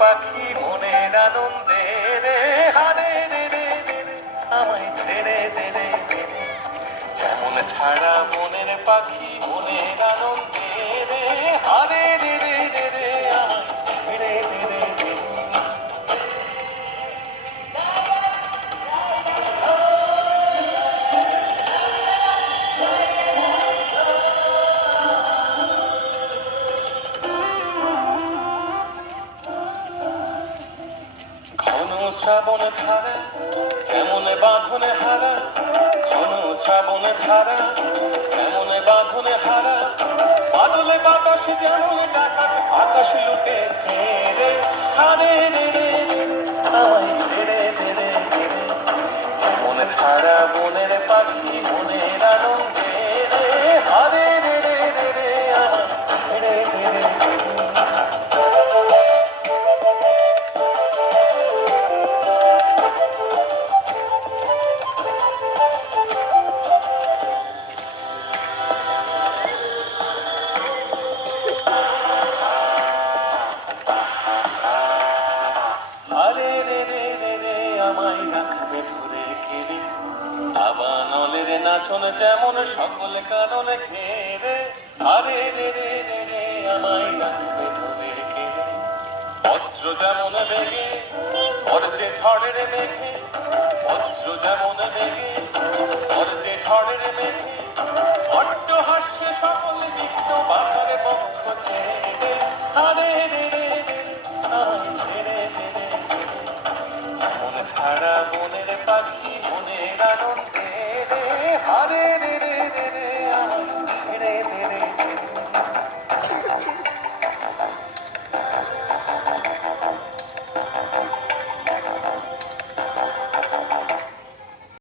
পাখি মনের আনন্দে রে হারে রে রে রে রে, আমায় ছেড়ে দে রে দে রে। যেমন ছাড়া মনের পাখি মনের আনন্দে রে হারে রে রে রে রে, আমায় ছেড়ে দে রে দে রে। ঘন শ্রাবণ ধারা যেমন বাঁধনে হারা, ঘন শ্রাবণ ধারা যেমন বাঁধনে হারা, বাদলে বাতাস যেমন ডাকাত আকাশ লুটে রে হারে রে রে রে, আমায় ছেড়ে দে রে দে রে। যেমন ছাড়া বনের পাখি মনের আনন্দে রে হারে রে রে রে রে, আমায় ছেড়ে দে রে দে রে। আরে রে রে রে রে, আমায় রাখবে ধরে ঘিরে আবানলের নাচন যেমন সকল কারণ ঘেরে। আরে রে রে রে রে, আমায় রাখবে ধরে ঘিরে বজ্র যেমন বেগে বর্জে ঝড়ের মেঘে, বজ্র যেমন বেগে বর্জে ঝড়ের মেঘে, অট্ট হাস্যে সকল বিঘ্ন বাজারে বক্ষ ছেড়ে। আরে রে রে রে, আমায় ছেড়ে দে রে দে রে। মন ছাড়া মনের পাখি